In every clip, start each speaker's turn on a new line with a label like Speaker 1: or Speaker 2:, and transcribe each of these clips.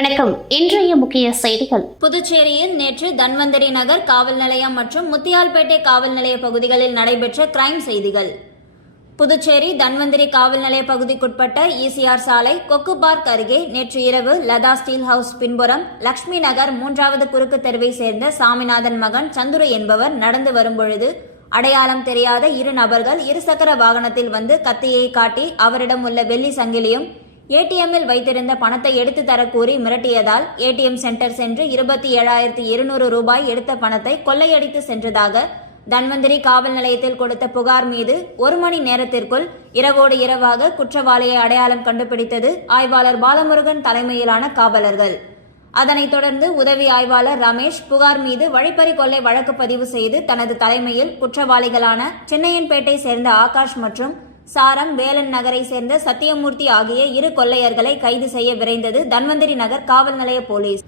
Speaker 1: வணக்கம். இன்றைய முக்கிய செய்திகள்.
Speaker 2: புதுச்சேரியில் நேற்று தன்வந்தரி நகர் காவல் நிலையம் மற்றும் முத்தியால்பேட்டை காவல் நிலைய பகுதிகளில் நடைபெற்ற கிரைம் செய்திகள். புதுச்சேரி தன்வந்திரி காவல் நிலைய பகுதிக்குட்பட்ட இசிஆர் சாலை கொக்கு பார்க் அருகே நேற்று இரவு லதா ஸ்டீல் ஹவுஸ் பின்புறம் லக்ஷ்மி நகர் மூன்றாவது குறுக்கு தெருவை சேர்ந்த சாமிநாதன் மகன் சந்துரு என்பவர் நடந்து வரும்பொழுது அடையாளம் தெரியாத இரு நபர்கள் இருசக்கர வாகனத்தில் வந்து கத்தியை காட்டி அவரிடம் உள்ள வெள்ளி சங்கிலியும் ஏடிஎம்மில் வைத்திருந்த பணத்தை எடுத்து தரக்கூறி மிரட்டியதால் ஏடிஎம் சென்டர் சென்று இருபத்தி ஏழாயிரத்தி இருநூறு ரூபாய் எடுத்த பணத்தை கொள்ளையடித்து சென்றதாக தன்வந்திரி காவல் நிலையத்தில் கொடுத்த புகார் மீது ஒரு மணி நேரத்திற்குள் இரவோடு இரவாக குற்றவாளியை அடையாளம் கண்டுபிடித்தது ஆய்வாளர் பாலமுருகன் தலைமையிலான காவலர்கள். அதனைத் தொடர்ந்து உதவி ஆய்வாளர் ரமேஷ் புகார் மீது வழிப்பறி கொள்ளை வழக்கு பதிவு செய்து தனது தலைமையில் குற்றவாளிகளான சென்னையன்பேட்டை சேர்ந்த ஆகாஷ் மற்றும் சாரம் வேலன் நகரை சேர்ந்த சத்தியமூர்த்தி ஆகிய இரு கொள்ளையர்களை கைது செய்ய விரைந்தது தன்வந்திரி நகர் காவல் நிலைய போலீஸ்.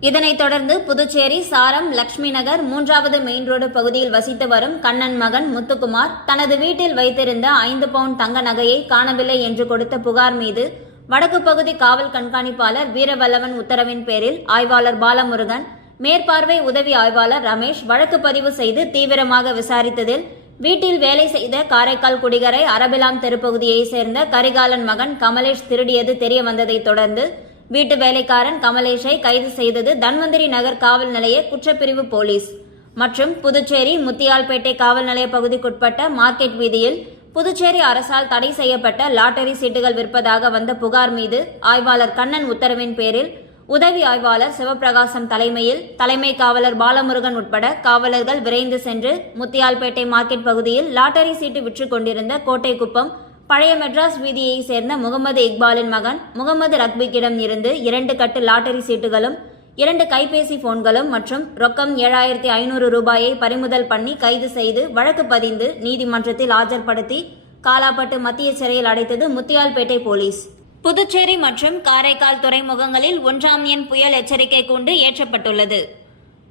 Speaker 2: இதனைத் தொடர்ந்து புதுச்சேரி சாரம் லட்சுமி நகர் மூன்றாவது மெயின் ரோடு பகுதியில் வசித்து வரும் கண்ணன் மகன் முத்துக்குமார் தனது வீட்டில் வைத்திருந்த ஐந்து பவுண்ட் தங்க நகையை காணவில்லை என்று கொடுத்த புகார் மீது வடக்கு பகுதி காவல் கண்காணிப்பாளர் வீரவல்லவன் உத்தரவின் பேரில் ஆய்வாளர் பாலமுருகன் மேற்பார்வை உதவி ஆய்வாளர் ரமேஷ் வழக்கு பதிவு செய்து தீவிரமாக விசாரித்ததில் வீட்டில் வேலை செய்த காரைக்கால் குடிகரை அரபிலாம் தெருப்பகுதியை சேர்ந்த கரிகாலன் மகன் கமலேஷ் திருடியது தெரிய வந்ததைத் தொடர்ந்து வீட்டு வேலைக்காரன் கமலேஷை கைது செய்தது தன்வந்திரி நகர் காவல் நிலைய குற்றப்பிரிவு போலீஸ். மற்றும் புதுச்சேரி முத்தியால்பேட்டை காவல் நிலைய பகுதிக்குட்பட்ட மார்க்கெட் வீதியில் புதுச்சேரி அரசால் தடை செய்யப்பட்ட லாட்டரி சீட்டுகள் விற்பதாக வந்த புகார் மீது ஆய்வாளர் கண்ணன் உத்தரவின் பேரில் உதவி ஆய்வாளர் சிவபிரகாசம் தலைமையில் தலைமை காவலர் பாலமுருகன் உட்பட காவலர்கள் விரைந்து சென்று முத்தியால்பேட்டை மார்க்கெட் பகுதியில் லாட்டரி சீட்டு விற்றுக் கொண்டிருந்த கோட்டைக்குப்பம் பழைய மெட்ராஸ் வீதியைச் சேர்ந்த முகமது இக்பாலின் மகன் முகமது ரக்பிக்கிடம் இருந்து இரண்டு கட்டு லாட்டரி சீட்டுகளும் இரண்டு கைபேசி போன்களும் மற்றும் ரொக்கம் ஏழாயிரத்தி ஐநூறு ரூபாயை பறிமுதல் பண்ணி கைது செய்து வழக்கு பதிந்து நீதிமன்றத்தில் ஆஜர்படுத்தி காலாப்பட்டு மத்திய சிறையில் அடைத்தது முத்தியால்பேட்டை போலீஸ். புதுச்சேரி மற்றும் காரைக்கால் துறைமுகங்களில் ஒன்றாம் எண் புயல் எச்சரிக்கை கூண்டு ஏற்றப்பட்டுள்ளது.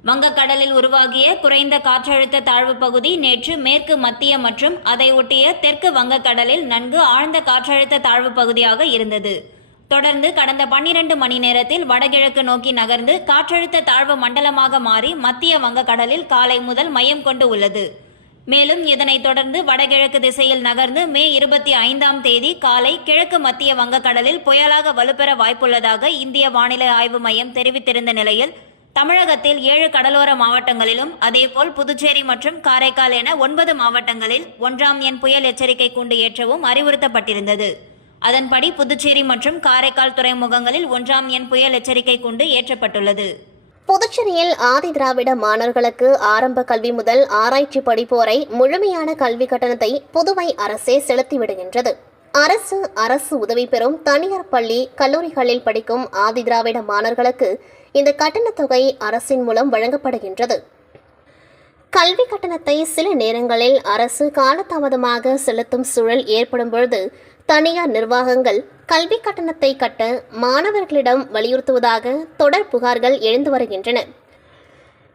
Speaker 2: வங்கக்கடலில் உருவாகிய குறைந்த காற்றழுத்த தாழ்வு பகுதி நேற்று மேற்கு மத்திய மற்றும் அதை ஒட்டிய தெற்கு வங்கக்கடலில் நன்கு ஆழ்ந்த காற்றழுத்த தாழ்வு பகுதியாக இருந்தது. தொடர்ந்து கடந்த பன்னிரண்டு மணி நேரத்தில் வடகிழக்கு நோக்கி நகர்ந்து காற்றழுத்த தாழ்வு மண்டலமாக மாறி மத்திய வங்கக்கடலில் காலை முதல் மையம் கொண்டு உள்ளது. மேலும் இதனைத் தொடர்ந்து வடகிழக்கு திசையில் நகர்ந்து மே இருபத்தி ஐந்தாம் தேதி காலை கிழக்கு மத்திய வங்கக்கடலில் புயலாக வலுப்பெற வாய்ப்புள்ளதாக இந்திய வானிலை ஆய்வு மையம் தெரிவித்திருந்த நிலையில் தமிழகத்தில் ஏழு கடலோர மாவட்டங்களிலும் அதேபோல் புதுச்சேரி மற்றும் காரைக்கால் என ஒன்பது மாவட்டங்களில் ஒன்றாம் எண் புயல் எச்சரிக்கை கூண்டு ஏற்றவும் அறிவுறுத்தப்பட்டிருந்தது. அதன்படி புதுச்சேரி மற்றும் காரைக்கால் துறைமுகங்களில் ஒன்றாம் எண் புயல் எச்சரிக்கை கூண்டு ஏற்றப்பட்டுள்ளது.
Speaker 1: புதுச்சேரியில் ஆதி திராவிட மாணவர்களுக்கு ஆரம்ப கல்வி முதல் ஆராய்ச்சி படிப்பு வரை முழுமையான கல்வி கட்டணத்தை புதுவை அரசே செலுத்திவிடுகின்றது அரசு அரசு உதவி பெறும் தனியார் பள்ளி கல்லூரிகளில் படிக்கும் ஆதி திராவிட மாணவர்களுக்கு இந்த கட்டணத் தொகை அரசின் மூலம் வழங்கப்படுகின்றது. கல்வி கட்டணத்தை சில நேரங்களில் அரசு காலதாமதமாக செலுத்தும் சூழல் ஏற்படும் பொழுது தனியார் நிர்வாகங்கள் கல்வி கட்டணத்தை கட்ட மாணவர்களிடம் வலியுறுத்துவதாக தொடர் புகார்கள் எழுந்து வருகின்றன.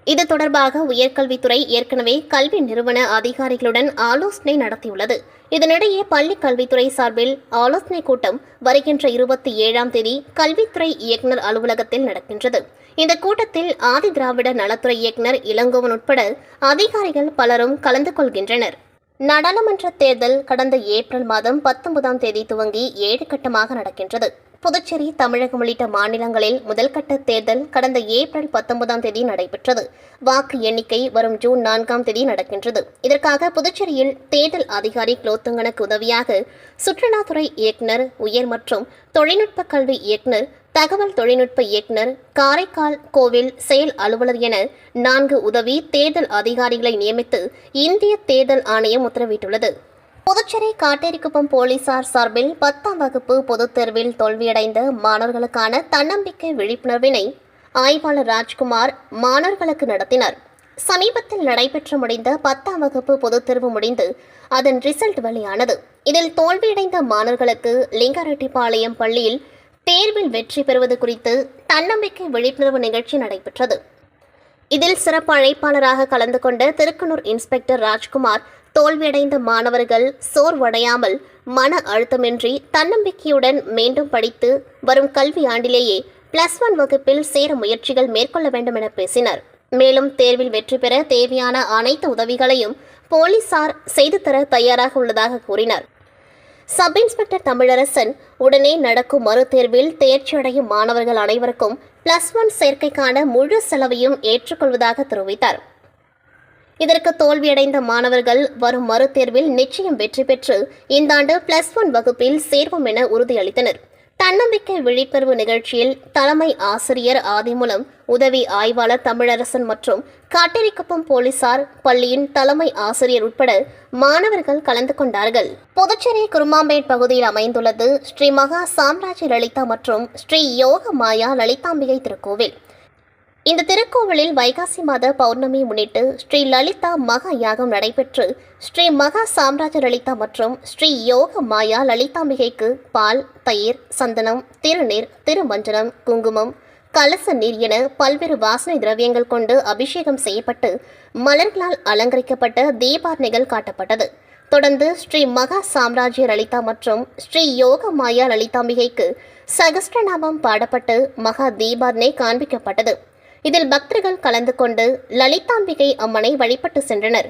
Speaker 1: இது தொடர்பாக உயர்கல்வித்துறை ஏற்கனவே கல்வி நிறுவன அதிகாரிகளுடன் ஆலோசனை நடத்தியுள்ளது. இதனிடையே பள்ளி கல்வித்துறை சார்பில் ஆலோசனை கூட்டம் வருகின்ற இருபத்தி ஏழாம் தேதி கல்வித்துறை இயக்குநர் அலுவலகத்தில் நடக்கின்றது. இந்த கூட்டத்தில் ஆதி திராவிட நலத்துறை இயக்குநர் இளங்கோவன் உட்பட அதிகாரிகள் பலரும் கலந்து கொள்கின்றனர். நாடாளுமன்ற தேர்தல் கடந்த ஏப்ரல் மாதம் பத்தொன்பதாம் தேதி துவங்கி ஏழு கட்டமாக நடக்கின்றது. புதுச்சேரி தமிழகம் உள்ளிட்ட மாநிலங்களில் முதல் கட்ட தேர்தல் கடந்த ஏப்ரல் பத்தொன்பதாம் தேதி நடைபெற்றது. வாக்கு எண்ணிக்கை வரும் ஜூன் நான்காம் தேதி நடக்கின்றது. இதற்காக புதுச்சேரியில் தேர்தல் அதிகாரி குலோத்துங்கனுக்கு உதவியாக சுற்றுலாத்துறை இயக்குநர் உயர் மற்றும் தொழில்நுட்ப கல்வி இயக்குநர் தகவல் தொழில்நுட்ப இயக்குனர் காரைக்கால் கோவில் செயல் அலுவலர் என நான்கு உதவி தேர்தல் அதிகாரிகளை நியமித்து இந்திய தேர்தல் ஆணையம் உத்தரவிட்டுள்ளது. புதுச்சேரி காட்டேரிக்குப்பம் போலீசார் சார்பில் பத்தாம் வகுப்பு பொதுத் தேர்வில் தோல்வியடைந்த மாணவர்களுக்கான தன்னம்பிக்கை விழிப்புணர்வினை ஆய்வாளர் ராஜ்குமார் மாணவர்களுக்கு நடத்தினார். சமீபத்தில் நடைபெற்று முடிந்த பத்தாம் வகுப்பு பொதுத் தேர்வு முடிந்து அதன் ரிசல்ட் வெளியானது. இதில் தோல்வியடைந்த மாணவர்களுக்கு லிங்கரெட்டிப்பாளையம் பள்ளியில் தேர்வில் வெற்றி பெறுவது குறித்து தன்னம்பிக்கை விழிப்புணர்வு நிகழ்ச்சி நடைபெற்றது. இதில் சிறப்பு அழைப்பாளராக கலந்து கொண்ட திருக்கனூர் இன்ஸ்பெக்டர் ராஜ்குமார் தோல்வியடைந்த மாணவர்கள் சோர்வடையாமல் மன அழுத்தமின்றி தன்னம்பிக்கையுடன் மீண்டும் படித்து வரும் கல்வி ஆண்டிலேயே பிளஸ் ஒன் வகுப்பில் சேர முயற்சிகள் மேற்கொள்ள வேண்டும் என பேசினர். மேலும் தேர்வில் வெற்றி பெற தேவையான அனைத்து உதவிகளையும் போலீசார் செய்து தர தயாராக உள்ளதாக கூறினார். சப் இன்ஸ்பெக்டர் தமிழரசன் உடனே நடக்கும் மறுதேர்வில் தேர்ச்சியடையும் மாணவர்கள் அனைவருக்கும் பிளஸ் ஒன் சேர்க்கைக்கான முழு செலவையும் ஏற்றுக்கொள்வதாக தெரிவித்தார். இதற்கு தோல்வியடைந்த மாணவர்கள் வரும் மறுதேர்வில் நிச்சயம் வெற்றி பெற்று இந்த ஆண்டு பிளஸ் ஒன் வகுப்பில் சேர்வோம் என உறுதியளித்தனர். தன்னம்பிக்கை விழிப்புணர்வு நிகழ்ச்சியில் தலைமை ஆசிரியர் ஆதிமூலம் உதவி ஆய்வாளர் தமிழரசன் மற்றும் காட்டேரிக்குப்பம் போலீசார் பள்ளியின் தலைமை ஆசிரியர் உட்பட மாணவர்கள் கலந்து கொண்டார்கள். புதுச்சேரி குருமாம்பேட் பகுதியில் அமைந்துள்ளது ஸ்ரீ மகா சாம்ராஜ்ய லலிதா மற்றும் ஸ்ரீ யோக மாயா லலிதாம்பிகை திருக்கோவில். இந்த திருக்கோவிலில் வைகாசி மாத பௌர்ணமி முன்னிட்டு ஸ்ரீ லலிதா மகா யாகம் நடைபெற்று ஸ்ரீ மகா சாம்ராஜ்ய லலிதா மற்றும் ஸ்ரீ யோக மாயா லலிதாம்பிகைக்கு பால் தயிர் சந்தனம் திருநீர் திருமஞ்சனம் குங்குமம் கலச நீர் என பல்வேறு வாசனை திரவியங்கள் கொண்டு அபிஷேகம் செய்யப்பட்டு மலர்களால் அலங்கரிக்கப்பட்ட தீபார்ணைகள் காட்டப்பட்டது. தொடர்ந்து ஸ்ரீ மகா சாம்ராஜ்ய லலிதா மற்றும் ஸ்ரீ யோக மாயா லலிதாம்பிகைக்கு சகஸ்ரநாமம் பாடப்பட்டு மகா தீபார்னை காண்பிக்கப்பட்டது. இதில் பக்தர்கள் கலந்து கொண்டு லலிதாம்பிகை அம்மனை வழிபட்டு சென்றனர்.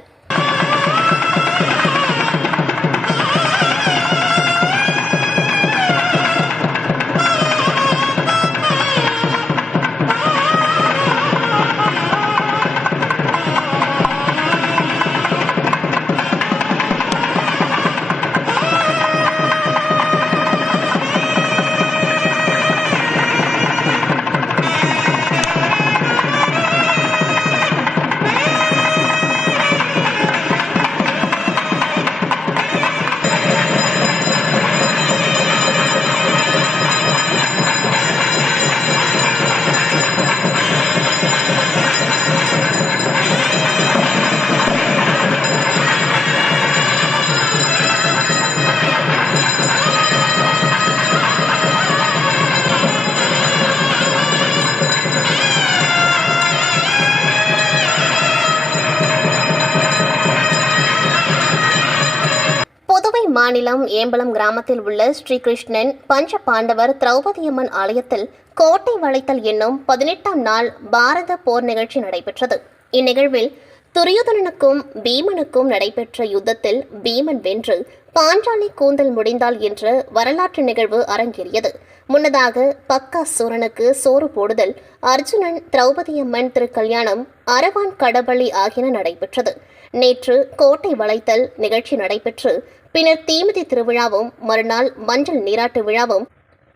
Speaker 1: மாநிலம் ஏம்பலம் கிராமத்தில் உள்ள ஸ்ரீகிருஷ்ணன் பஞ்ச பாண்டவர் திரௌபதியம்மன் ஆலயத்தில் கோட்டை வளைத்தல் என்னும் பதினெட்டாம் நாள் பாரத போர் நிகழ்ச்சி நடைபெற்றது. இந்நிகழ்வில் துரியோதனனுக்கும் பீமனுக்கும் நடைபெற்ற யுத்தத்தில் பீமன் வென்று பாஞ்சாலி கூந்தல் முடிந்தால் என்ற வரலாற்று நிகழ்வு அரங்கேறியது. முன்னதாக பக்கா சூரனுக்கு சோறு போடுதல் அர்ஜுனன் திரௌபதியம்மன் திருக்கல்யாணம் அரவான் கடபலி ஆகியன நடைபெற்றது. நேற்று கோட்டை வளைத்தல் நிகழ்ச்சி நடைபெற்று பின்னர் தீமிதி திருவிழாவும் மறுநாள் மஞ்சள் நீராட்டு விழாவும்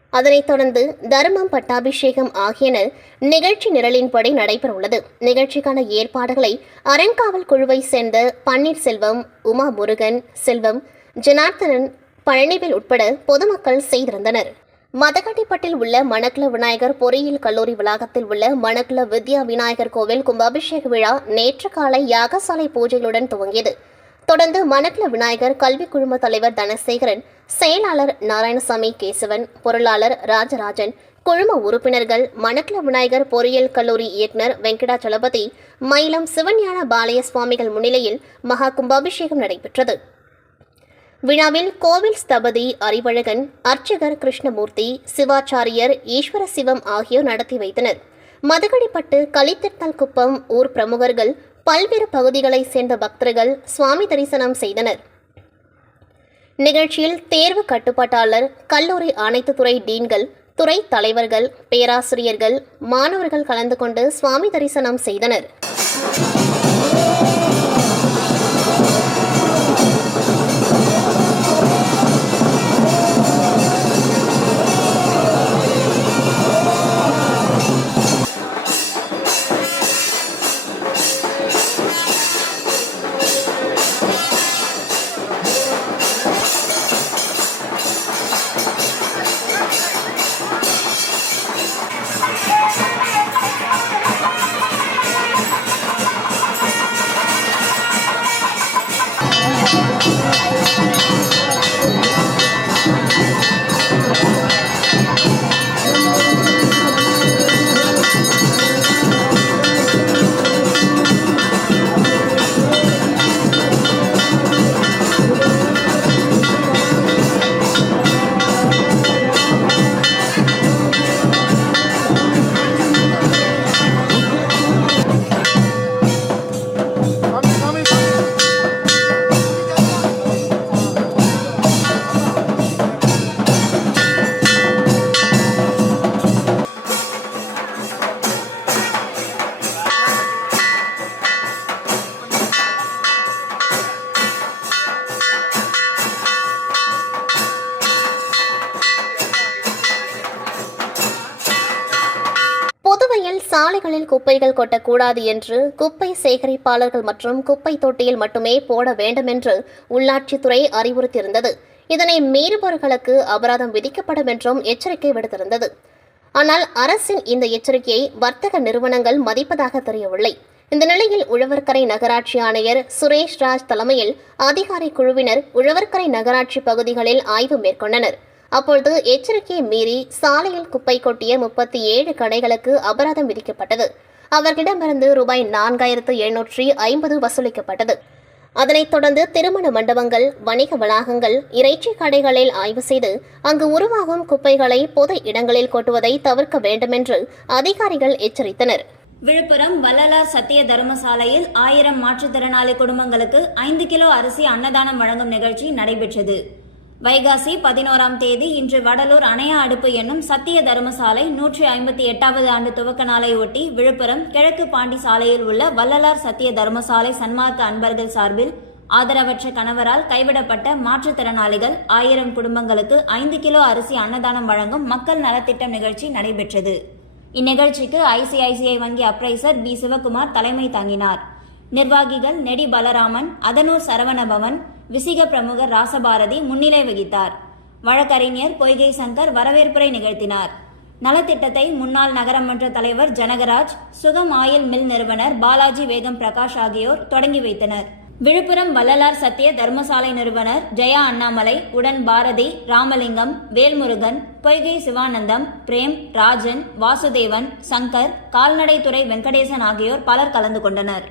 Speaker 1: அதனைத் தொடர்ந்து தர்மம் பட்டாபிஷேகம் ஆகியன நிகழ்ச்சி நிரலின்படி நடைபெறவுள்ளது. நிகழ்ச்சிக்கான ஏற்பாடுகளை அறங்காவல் குழுவை சேர்ந்த பன்னீர்செல்வம் உமா முருகன் செல்வம் ஜனார்த்தனன் பழனிவேல் உட்பட பொதுமக்கள் செய்திருந்தனர். மதகட்டிப்பட்டில் உள்ள மணக்குள விநாயகர் பொறியியல் கல்லூரி வளாகத்தில் உள்ள மணக்குள வித்யா விநாயகர் கோவில் கும்பாபிஷேக விழா நேற்று காலை யாகசாலை பூஜைகளுடன் துவங்கியது. தொடர்ந்து மணக்குள விநாயகர் கல்வி குழும தலைவர் தனசேகரன் செயலாளர் நாராயணசாமி கேசவன் பொருளாளர் ராஜராஜன் குழும உறுப்பினர்கள் மணக்குள விநாயகர் பொறியியல் கல்லூரி இயக்குனர் வெங்கடாச்சலபதி மயிலம் சிவஞான பாலய சுவாமிகள் முன்னிலையில் மகா கும்பாபிஷேகம் நடைபெற்றது. விழாவில் கோவில் ஸ்தபதி அறிவழகன் அர்ச்சகர் கிருஷ்ணமூர்த்தி சிவாச்சாரியர் ஈஸ்வர சிவம் ஆகியோர் நடத்தி வைத்தனர். மதுகடிப்பட்டு கலித்திருத்தல் குப்பம் ஊர் பிரமுகர்கள் பல்வேறு பகுதிகளைச் சேர்ந்த பக்தர்கள் சுவாமி தரிசனம் செய்தனர். நிகழ்ச்சியில் தேர்வு கட்டுப்பாட்டாளர் கல்லூரி அனைத்து துறை டீன்கள் துறை தலைவர்கள் பேராசிரியர்கள் மாணவர்கள் கலந்து கொண்டு சுவாமி தரிசனம் செய்தனர். சாலைகளில் குப்பைகள் கொட்டக்கூடாது என்று குப்பை சேகரிப்பாளர்கள் மற்றும் குப்பை தொட்டியில் மட்டுமே போட வேண்டும் என்று உள்ளாட்சித்துறை அறிவுறுத்தியிருந்தது. இதனை மீறுபவர்களுக்கு அபராதம் விதிக்கப்படும் என்றும் எச்சரிக்கை விடுத்திருந்தது. ஆனால் அரசின் இந்த எச்சரிக்கையை வர்த்தக நிறுவனங்கள் மதிப்பதாக தெரியவில்லை. இந்த நிலையில் உழவர்கரை நகராட்சி ஆணையர் சுரேஷ் ராஜ் தலைமையில் அதிகாரி குழுவினர் உழவர்கரை நகராட்சி பகுதிகளில் ஆய்வு மேற்கொண்டனர். அப்பொழுது எச்சரிக்கையை மீறி சாலையில் குப்பை கொட்டிய முப்பத்தி ஏழு கடைகளுக்கு அபராதம் விதிக்கப்பட்டது. அவர்களிடமிருந்து ரூபாய் நான்காயிரத்து எழுநூற்றி ஐம்பது வசூலிக்கப்பட்டது. அதனைத் தொடர்ந்து திருமண மண்டபங்கள் வணிக வளாகங்கள் இறைச்சி கடைகளில் ஆய்வு செய்து அங்கு உருவாகும் குப்பைகளை பொது இடங்களில் கொட்டுவதை தவிர்க்க வேண்டுமென்று அதிகாரிகள் எச்சரித்தனர்.
Speaker 2: விழுப்புரம் வள்ளலார் சத்திய தர்மசாலையில் ஆயிரம் மாற்றுத்திறனாளி குடும்பங்களுக்கு ஐந்து கிலோ அரிசி அன்னதானம் வழங்கும் நிகழ்ச்சி நடைபெற்றது. வைகாசி பதினோராம் தேதி இன்று வடலூர் அணையா அடுப்பு என்னும் சத்திய தர்மசாலை நூற்றி ஐம்பத்தி எட்டாவது ஆண்டு துவக்க நாளை ஒட்டி விழுப்புரம் கிழக்கு பாண்டி சாலையில் உள்ள வள்ளலார் சத்திய தர்மசாலை சன்மார்க்க அன்பர்கள் சார்பில் ஆதரவற்ற கணவரால் கைவிடப்பட்ட மாற்றுத்திறனாளிகள் ஆயிரம் குடும்பங்களுக்கு ஐந்து கிலோ அரிசி அன்னதானம் வழங்கும் மக்கள் நலத்திட்டம் நிகழ்ச்சி நடைபெற்றது. இந்நிகழ்ச்சிக்கு ஐசிஐசிஐ வங்கி அப்ரைசர் பி சிவகுமார் தலைமை தாங்கினார். நிர்வாகிகள் நெடி பலராமன் அதனூர் சரவணபவன் விசிக பிரமுகர் ராசபாரதி முன்னிலை வகித்தார். வழக்கறிஞர் பொய்கை சங்கர் வரவேற்புரை நிகழ்த்தினார். நலத்திட்டத்தை முன்னாள் நகரமன்ற தலைவர் ஜனகராஜ் சுகம் ஆயில் மில் நிறுவனர் பாலாஜி வேகம் பிரகாஷ் ஆகியோர் தொடங்கி வைத்தனர். விழுப்புரம் வள்ளலார் சத்திய தர்மசாலை நிறுவனர் ஜெயா அண்ணாமலை உடன் பாரதி ராமலிங்கம் வேல்முருகன் பொய்கை சிவானந்தம் பிரேம் ராஜன் வாசுதேவன் சங்கர் கால்நடைத்துறை வெங்கடேசன் ஆகியோர் பலர் கலந்து கொண்டனர்.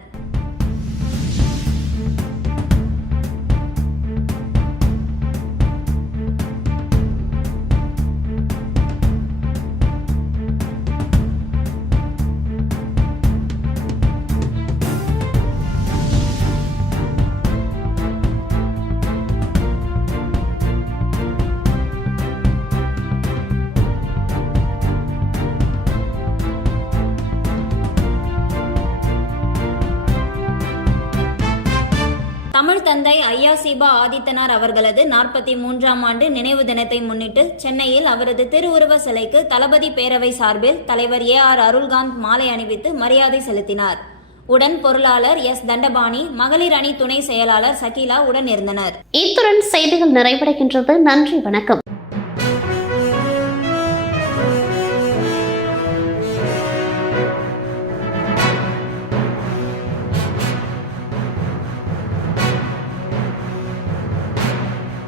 Speaker 2: தந்தை ஐயா சீபா ஆதித்தனார் அவர்களது நாற்பத்தி மூன்றாம் ஆண்டு நினைவு தினத்தை முன்னிட்டு சென்னையில் அவரது திருவுருவ சிலைக்கு தளபதி பேரவை சார்பில் தலைவர் ஏ ஆர் அருள்காந்த் மாலை அணிவித்து மரியாதை செலுத்தினார். உடன் பொருளாளர் எஸ் தண்டபாணி மகளிர் அணி துணை செயலாளர் சகீலா உடன் இருந்தனர்.
Speaker 1: இத்துடன் செய்திகள் நிறைவடைகின்றது. நன்றி வணக்கம்.